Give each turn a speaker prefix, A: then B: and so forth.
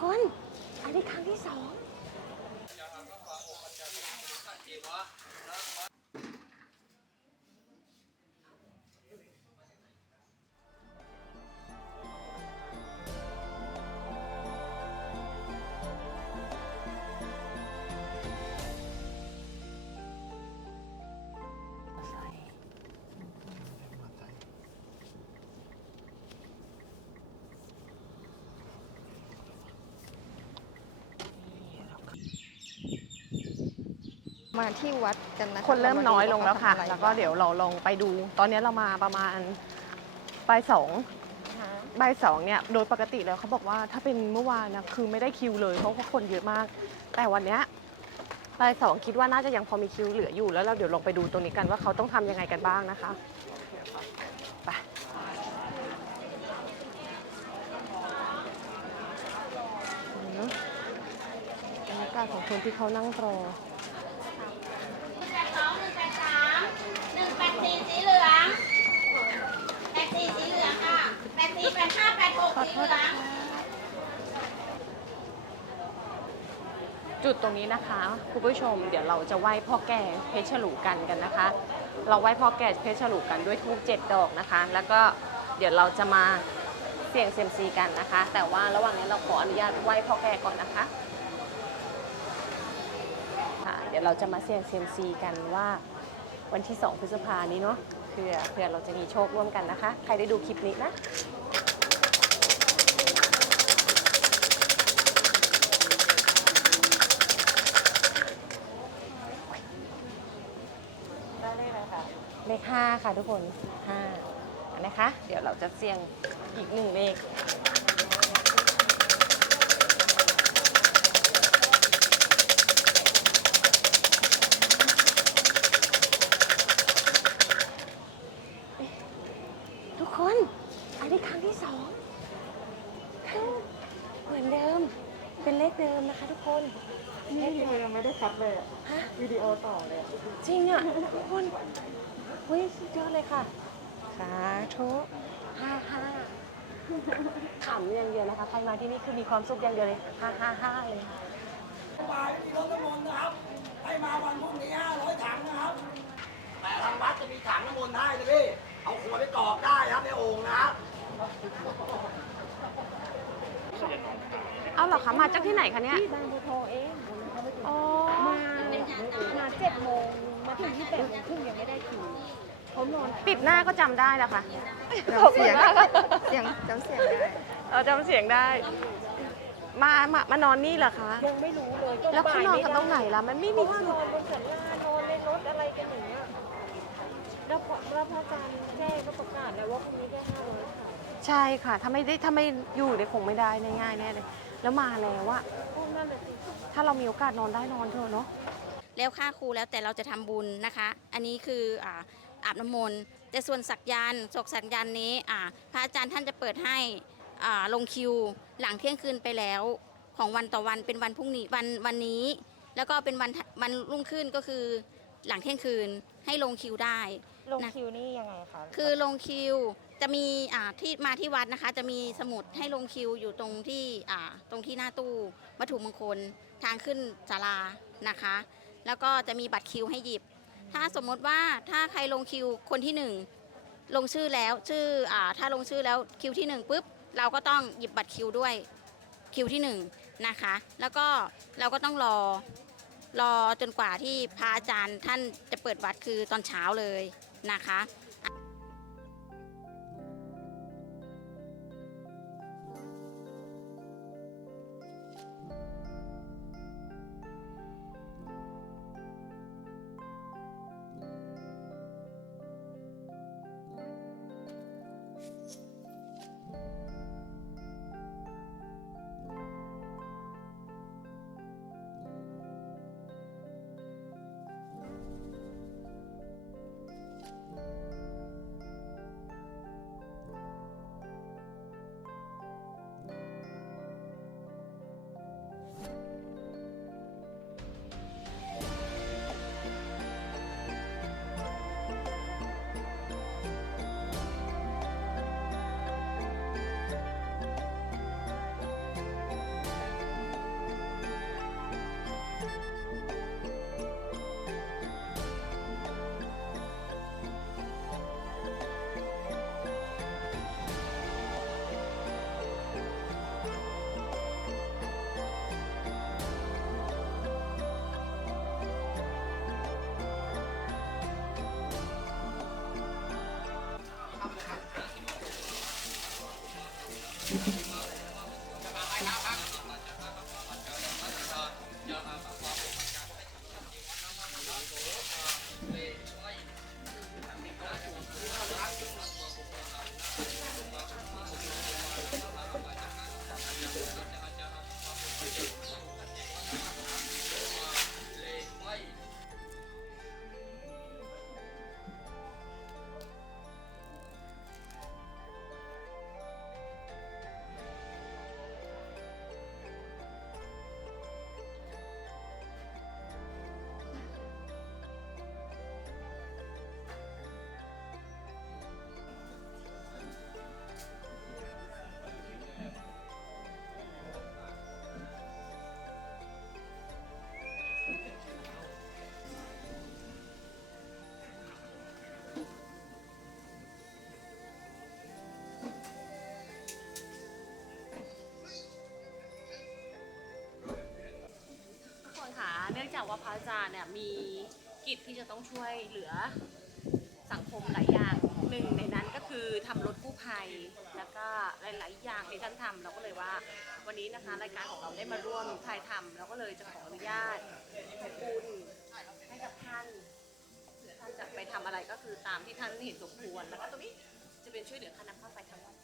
A: คน อันนี้ครั้งที่สอง
B: มาที่วัดกันนะคะ
A: คนเริ่มน้อยลงแล้วค่ะา
B: มาดู
A: แล้วก็เดี๋ยวเราลองไปดู ตอนนี้เรามาประมาณบ่ายสอง
B: นะคะ
A: บ่ายสองเนี่ยโดยปกติแล้วเขาบอกว่าถ้าเป็นเมื่อวานนะคือไม่ได้คิวเลยเพราะว่าคนเยอะมาก แต่วันเนี้ยบ่ายสองคิดว่าน่าจะยังพอมีคิวเหลืออยู่แล้วเราเดี๋ยวลองไปดูตรงนี้กันว่าเขาต้องทำยังไงกันบ้างนะคะไปอืมบรรยากาศของคนที่เขานั่งรอ
C: แปดสองหนึ่งแปดสามหนึ่งแปดสี่สีเหลืองแปดสี่สีเหลืองค่ะแปดสี่แปดห้าแปดหกสีเหลือง
A: จุดตรงนี้นะคะคุณผู้ชมเดี๋ยวเราจะไหว้พ่อแก่เพชรฉลูกันกันนะคะ เราไหว้พ่อแก่เพชรฉลูกันด้วยทูบเจ็ดดอกนะคะ แล้วก็เดี๋ยวเราจะมาเสี่ยงเซยมซีกันนะคะ แต่ว่าระหว่างนี้เราขออนุญาตไหว้พ่อแก่ก่อนนะคะค่ะเดี๋ยวเราจะมาเสี่ยงเซยมซีกันว่าวันที่ 2 พฤษภานี้เนาะเพื่อเพื่อเราจะมีโชคร่วมกันนะคะ ใครได้ดูคลิปนี้นะ เลขห้าค่ะทุกคนห้านะคะ เดี๋ยวเราจะเสี่ยงอีกหนึ่งเลขทุกคน อันนี้ครั้งที่สองเหมือนเดิม เป็นเลขเดิมนะคะทุกคน
B: นี่วิดีโอยังไม่ได้คัดเลยอะ
A: ฮะ
B: วิดีโอต่อเลยอะ
A: จริงอะทุกคนเฮ้ยสุดยอดเลยค่ะ
B: สาธุ
A: ห้าห้าขำอย่างเดียวนะคะ ใครมาที่นี่คือมีความสุขอย่างเดียวเลยห้าห้าห้าเลย
D: บ่ายมีรถน้ำมนต์นะครับ ให้มาวันพรุ่งนี้500ถังนะครับ แต่ทางวัดจะมีถังน้ำมนต์ให้นะพี่ เอาขวดไปกรอกได้ครับในโอ่งนะครับ
A: เอาเหรอคะ มาจากที่ไหนคะเนี่ย
B: ที่บางบัวทองเอง
A: อ๋อ
B: มามาเจ็ดโมงมาถึงที่แปดโมงครึ่งยังไม่ได้คิวเขานอน
A: ปิดหน้าก็จำได้แล้วค่ะ
B: เสียงเสียงจำเสียงได้
A: เออจำเสียงได้ มามามานอนนี่เหรอคะ
B: ยังไม่รู้เลยก็
A: แล้วเขานอนกันตรงไหนล่ะ มันไม่มี
B: ว่านอนบนศาลานอนในรถอะไรกันอย่างเงี้ยแล้วพอแล้วพระอาจารย์แค่ก็ประกาศแล้วว่าพรุ่งนี้แค่ห้าร้อยค่ะ
A: ใช่ค่ะ ถ้าไม่ได้ถ้าไม่อยู่เนี่ยคงไม่ได้ง่ายๆแน่เลย แล้วมาแล้วอะ ถ้าเรามีโอกาสนอนได้นอนเถอะเนาะ
C: แล้วค่าครูแล้วแต่เราจะทำบุญนะคะ อันนี้คืออาบน้ำมนต์แต่ส่วนสักยันศกสักยันนี้อ่าพระอาจารย์ท่านจะเปิดให้ลงคิวหลังเที่ยงคืนไปแล้วของวันต่อวันเป็นวันพรุ่งนี้วันวันนี้ แล้วก็เป็นวันวันรุ่งขึ้นก็คือหลังเที่ยงคืนให้ลงคิวได้
B: ลงคิวนี่ยังไงคะ
C: คือลงคิวจะมีอ่าที่มาที่วัดนะคะ จะมีสมุดให้ลงคิวอยู่ตรงที่อ่าตรงที่หน้าตู้วัตถุมงคลทางขึ้นศาลานะคะ แล้วก็จะมีบัตรคิวให้หยิบ ถ้าสมมติว่าถ้าใครลงคิวคนที่หนึ่งลงชื่อแล้วชื่ออ่าถ้าลงชื่อแล้วคิวที่หนึ่งปุ๊บเราก็ต้องหยิบบัตรคิวด้วยคิวที่หนึ่งนะคะ แล้วก็เราก็ต้องรอรอจนกว่าที่พระอาจารย์ท่านจะเปิดวัดคือตอนเช้าเลย นะคะ
A: Thank you. เนื่องจากว่าพระอาจารย์เนี่ยมีกิจที่จะต้องช่วยเหลือสังคมหลายอย่างหนึ่งในนั้นก็คือทำรถกู้ภัยแล้วก็หลาย ๆ อย่างที่ท่านทำเราก็เลยว่าวันนี้นะคะรายการของเราได้มาร่วมถ่ายทำเราก็เลยจะขออนุญาตขอบคุณให้กับท่านท่านจะไปทำอะไรก็คือตามที่ท่านเห็นสมควรแล้วก็ตรงนี้จะเป็นช่วยเหลือค่าน้ำค่าไฟทั้งหมด